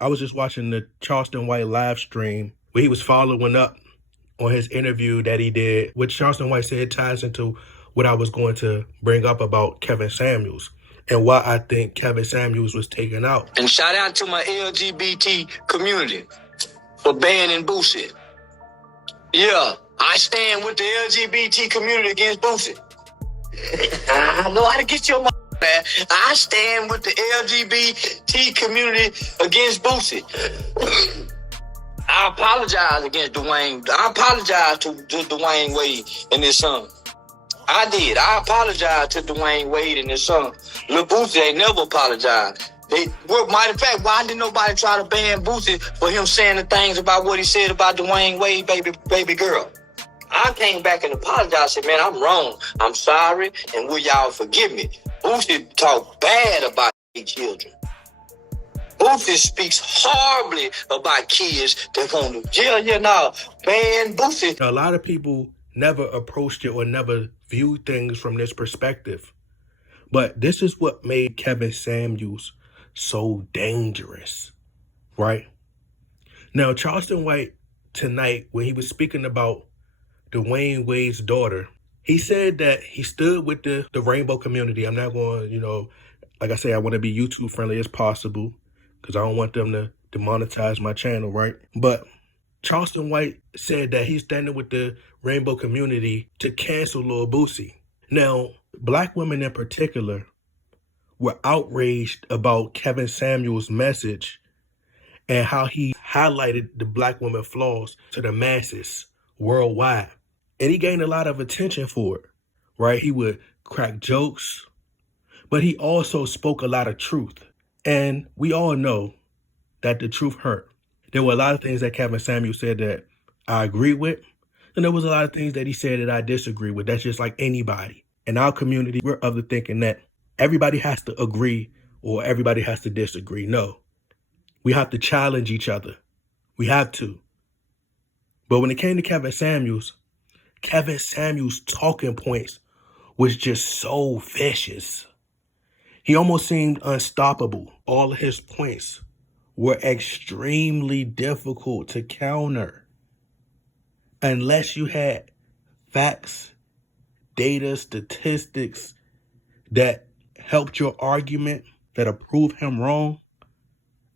I was just watching the Charleston White live stream where he was following up on his interview that he did, which Charleston White said ties into what I was going to bring up about Kevin Samuels and why I think Kevin Samuels was taken out. And shout out to my LGBT community for banning Boosie. Yeah, I stand with the LGBT community against Boosie. I know how to get your man. I stand with the LGBT community against Boosie. I apologize against Dwayne. I apologize to Dwayne Wade and his son. I did. I apologize to Dwayne Wade and his son. Lil Boosie ain't never apologized. Matter of fact, why didn't nobody try to ban Boosie for him saying the things about what he said about Dwayne Wade, baby girl? I came back and apologized. Said, man, I'm wrong. I'm sorry, and will y'all forgive me? Boosie talk bad about children. Boosie speaks horribly about kids that want to jail. Ban Boosie. A lot of people never approached it or never viewed things from this perspective. But this is what made Kevin Samuels so dangerous, right? Now, Charleston White tonight, when he was speaking about Dwayne Wade's daughter, he said that he stood with the rainbow community. I'm not going to, like I say, I want to be YouTube friendly as possible because I don't want them to demonetize my channel, right? But Charleston White said that he's standing with the rainbow community to cancel Lil Boosie. Now, Black women in particular were outraged about Kevin Samuels' message and how he highlighted the Black woman flaws to the masses worldwide. And he gained a lot of attention for it, right? He would crack jokes, but he also spoke a lot of truth. And we all know that the truth hurt. There were a lot of things that Kevin Samuels said that I agree with, and there was a lot of things that he said that I disagree with. That's just like anybody. In our community, we're of the thinking that everybody has to agree or everybody has to disagree. No, we have to challenge each other. We have to. But when it came to Kevin Samuels' talking points was just so vicious. He almost seemed unstoppable. All of his points were extremely difficult to counter unless you had facts, data, statistics that helped your argument, that proved him wrong.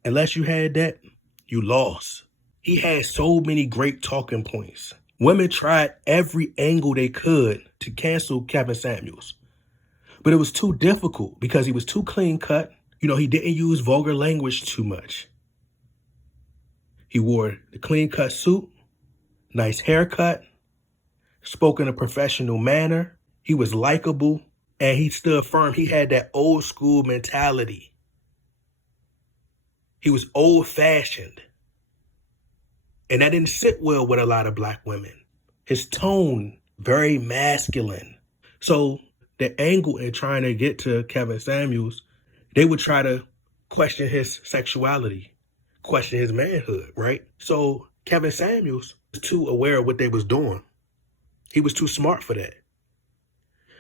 Unless you had that, you lost. He had so many great talking points. Women tried every angle they could to cancel Kevin Samuels. But it was too difficult because he was too clean cut. He didn't use vulgar language too much. He wore the clean cut suit, nice haircut, spoke in a professional manner. He was likable and he stood firm. He had that old school mentality. He was old fashioned. And that didn't sit well with a lot of Black women. His tone, very masculine. So the angle in trying to get to Kevin Samuels, they would try to question his sexuality, question his manhood, right? So Kevin Samuels was too aware of what they was doing. He was too smart for that.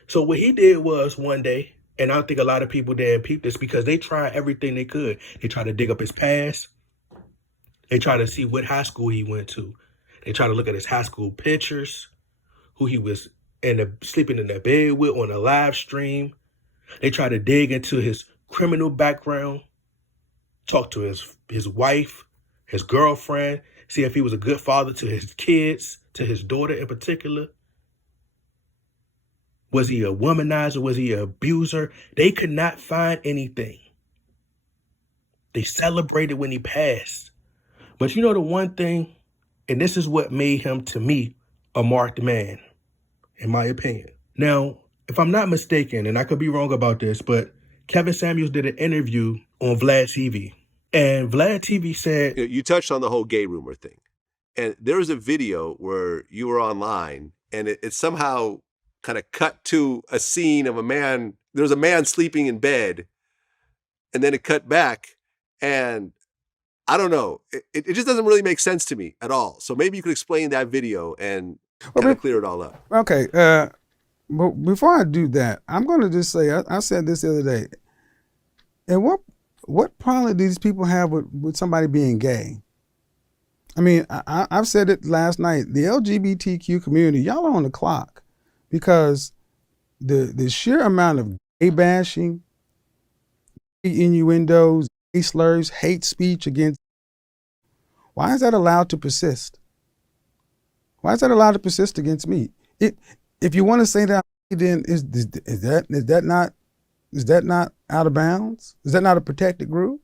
So what he did was one day, and I don't think a lot of people didn't peep this because they tried everything they could. They tried to dig up his past. They tried to see what high school he went to. They tried to look at his high school pictures, who he was sleeping in that bed with on a live stream. They tried to dig into his criminal background, talk to his wife, his girlfriend, see if he was a good father to his kids, to his daughter in particular. Was he a womanizer? Was he an abuser? They could not find anything. They celebrated when he passed. But the one thing, and this is what made him, to me, a marked man, in my opinion. Now, if I'm not mistaken, and I could be wrong about this, but Kevin Samuels did an interview on Vlad TV. And Vlad TV said... You touched on the whole gay rumor thing. And there was a video where you were online, and it somehow kind of cut to a scene of a man. There was a man sleeping in bed, and then it cut back, and I don't know. It just doesn't really make sense to me at all. So maybe you could explain that video and kind of clear it all up. Okay. But before I do that, I'm going to just say, I said this the other day. At what what problem do these people have with somebody being gay? I mean, I've said it last night. The LGBTQ community, y'all are on the clock, because the sheer amount of gay bashing, innuendos, gay slurs, hate speech against, why is that allowed to persist? Why is that allowed to persist against me? If you want to say that, then is that not out of bounds? Is that not a protected group?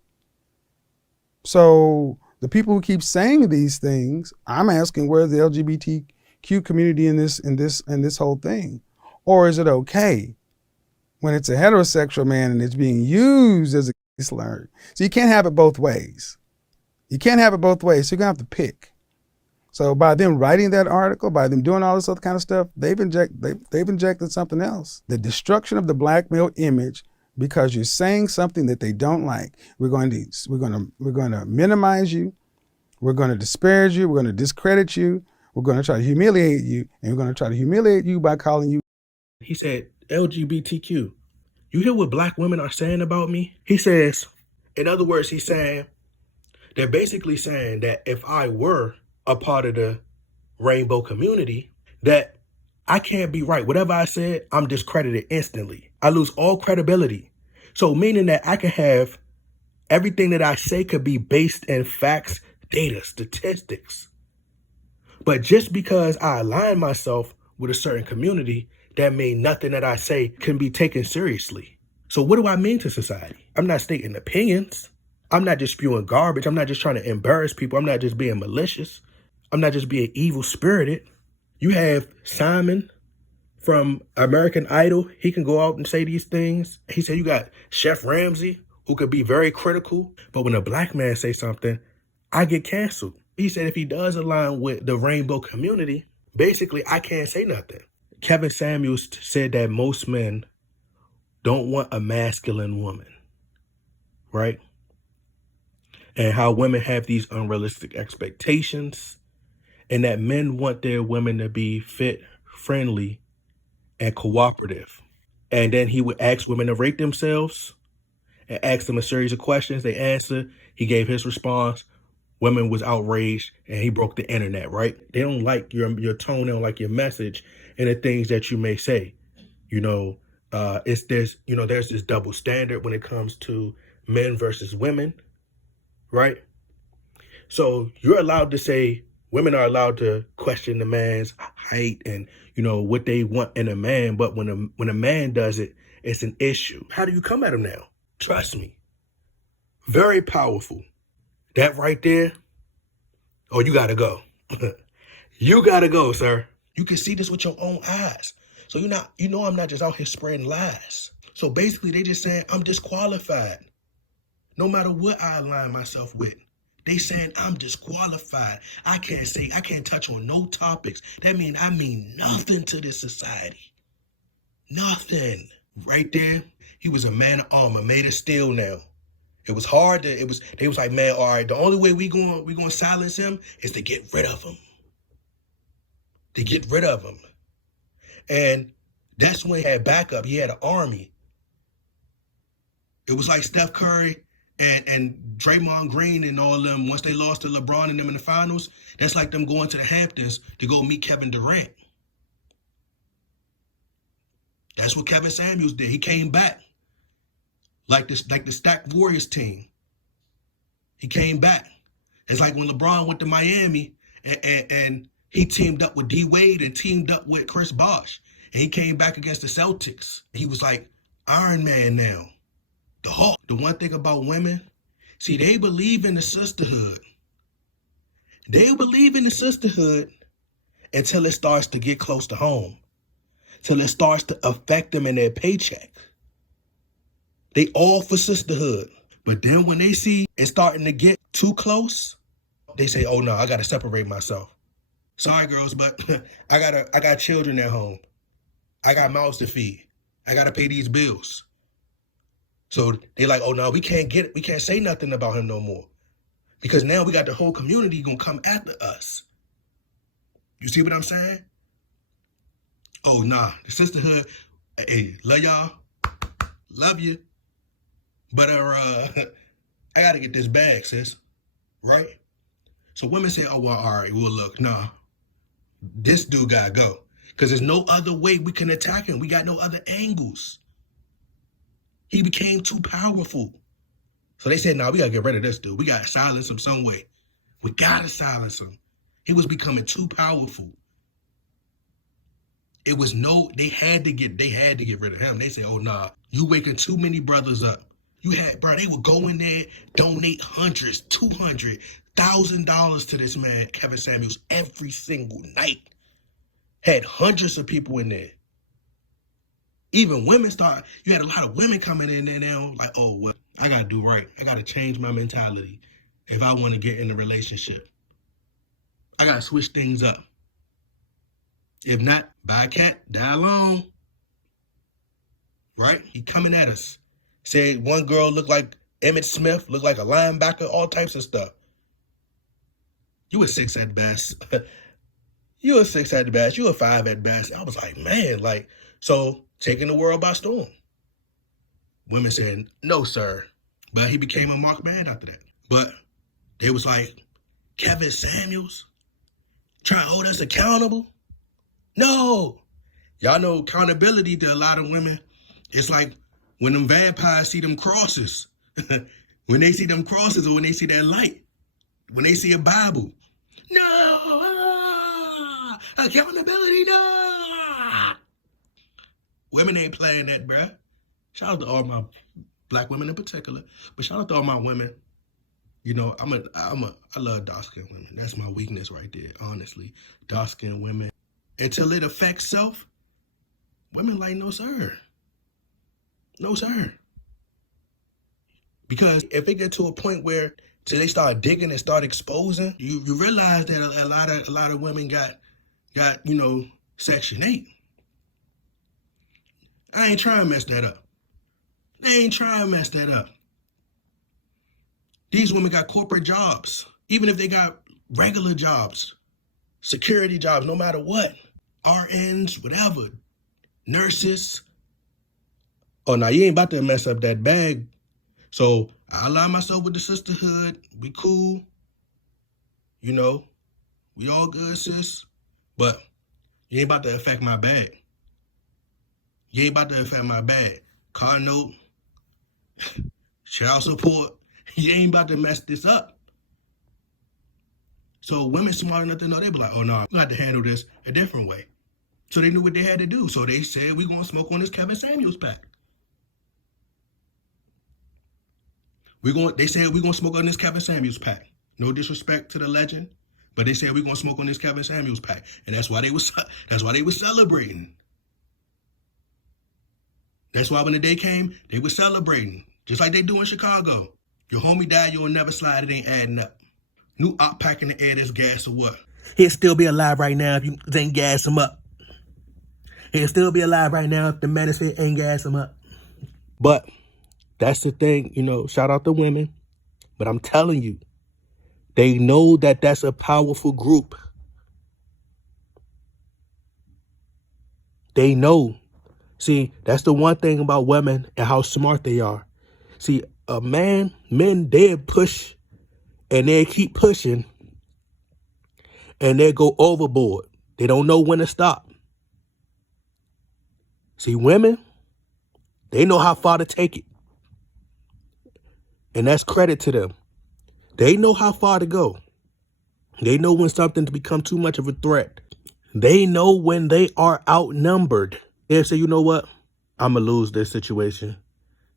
So the people who keep saying these things, I'm asking, where's the LGBTQ community in this whole thing? Or is it okay when it's a heterosexual man and it's being used as a slur? So you can't have it both ways. You can't have it both ways. So you're gonna have to pick. So by them writing that article, by them doing all this other kind of stuff, they've injected something else. The destruction of the black male image, because you're saying something that they don't like. We're going to minimize you. We're going to disparage you. We're going to discredit you. We're going to try to humiliate you, and we're going to try to humiliate you by calling you. He said, LGBTQ. You hear what black women are saying about me? He says, in other words, he's saying, they're basically saying that if I were a part of the rainbow community, that I can't be right. Whatever I said, I'm discredited instantly. I lose all credibility. So meaning that I can have everything that I say could be based in facts, data, statistics. But just because I align myself with a certain community, that means nothing that I say can be taken seriously. So what do I mean to society? I'm not stating opinions. I'm not just spewing garbage. I'm not just trying to embarrass people. I'm not just being malicious. I'm not just being evil-spirited. You have Simon from American Idol. He can go out and say these things. He said you got Chef Ramsay, who could be very critical. But when a black man say something, I get canceled. He said if he does align with the rainbow community, basically I can't say nothing. Kevin Samuels said that most men don't want a masculine woman, right? And how women have these unrealistic expectations, and that men want their women to be fit, friendly, and cooperative. And then he would ask women to rate themselves and ask them a series of questions. They answer. He gave his response. Women was outraged, and he broke the internet, right? They don't like your tone. They don't like your message and the things that you may say. There's this double standard when it comes to men versus women, right? So you're allowed to say, women are allowed to question the man's height and, what they want in a man. But when a man does it, it's an issue. How do you come at him now? Trust me. Very powerful. That right there. Oh, you got to go. You got to go, sir. You can see this with your own eyes. So I'm not just out here spreading lies. So basically they just saying I'm disqualified. No matter what I align myself with. They saying I'm disqualified. I can't touch on no topics. That means I mean nothing to this society. Nothing. Right there, he was a man of armor, made of steel now. It was hard. They was like, man, all right, the only way we going to silence him is to get rid of him. To get rid of him. And that's when he had backup. He had an army. It was like Steph Curry and Draymond Green and all of them, once they lost to LeBron and them in the finals, that's like them going to the Hamptons to go meet Kevin Durant. That's what Kevin Samuels did. He came back like the stacked Warriors team. He came back. It's like when LeBron went to Miami and he teamed up with D Wade and teamed up with Chris Bosh. And he came back against the Celtics. He was like Iron Man now. The Hulk. The one thing about women, see, they believe in the sisterhood. They believe in the sisterhood until it starts to get close to home. Till it starts to affect them in their paycheck. They all for sisterhood. But then when they see it starting to get too close, they say, oh no, I gotta separate myself. Sorry girls, but I got children at home. I got mouths to feed. I gotta pay these bills. So they like, oh no, we can't say nothing about him no more. Because now we got the whole community gonna come after us. You see what I'm saying? Oh nah, the sisterhood, hey, love y'all. Love you. But I gotta get this bag, sis. Right? So women say, oh, well, all right, well, look, nah, this dude gotta go. Because there's no other way we can attack him. We got no other angles. He became too powerful. So they said, nah, we gotta get rid of this dude. We gotta silence him some way. We gotta silence him. He was becoming too powerful. It was they had to get rid of him. They said, oh, nah, you waking too many brothers up. They would go in there, donate hundreds, $200,000 to this man, Kevin Samuels, every single night. Had hundreds of people in there. Even women you had a lot of women coming in there now, like, oh, well, I gotta do right. I gotta change my mentality if I want to get in a relationship. I gotta switch things up. If not, buy a cat, die alone. Right? He coming at us. Said one girl looked like Emmitt Smith, looked like a linebacker, all types of stuff. You a 6 at best. You a 6 at best. You a 5 at best. I was like, man, so taking the world by storm. Women said, no, sir. But he became a marked man after that. But they was like, Kevin Samuels trying to hold us accountable? No. Y'all know accountability to a lot of women. It's like when them vampires see them crosses. When they see them crosses or when they see that light. When they see a Bible. No. Accountability, no. Women ain't playing that, bruh. Shout out to all my black women in particular. But shout out to all my women. You know, I love dark-skinned women. That's my weakness right there, honestly. Dark-skinned women. Until it affects self, women like, no, sir. No, sir. Because if it get to a point where till they start digging and start exposing, you realize that a lot of women got Section 8. I ain't trying to mess that up. These women got corporate jobs, even if they got regular jobs, security jobs, no matter what. RNs, whatever, nurses. Oh, now you ain't about to mess up that bag. So I align myself with the sisterhood. We cool. You know, we all good, sis. But you ain't about to affect my bag. Car note, child support. You ain't about to mess this up. So women smart enough to know, they be like, oh no, we got to handle this a different way. So they knew what they had to do. So they said, we're going to smoke on this Kevin Samuels pack. They said, we're going to smoke on this Kevin Samuels pack. No disrespect to the legend, but they said, we're going to smoke on this Kevin Samuels pack. And that's why they was celebrating. That's why when the day came, they were celebrating. Just like they do in Chicago. Your homie died, you'll never slide, it ain't adding up. New op pack in the air, that's gas or what? He'll still be alive right now if you ain't gas him up. He'll still be alive right now if the medicine ain't gas him up. But that's the thing, shout out to women. But I'm telling you, they know that that's a powerful group. They know. See, that's the one thing about women and how smart they are. See, men, they push and they keep pushing and they go overboard. They don't know when to stop. See, women, they know how far to take it. And that's credit to them. They know how far to go. They know when something's become too much of a threat. They know when they are outnumbered. They say, you know what? I'm going to lose this situation.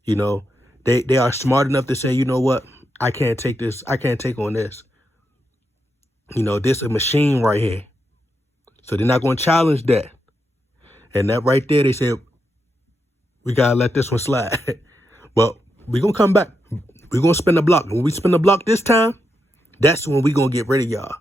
They are smart enough to say, you know what? I can't take this. I can't take on this. This is a machine right here. So they're not going to challenge that. And that right there, they said, we got to let this one slide. Well, we're going to come back. We're going to spin the block. When we spin the block this time, that's when we're going to get rid of y'all.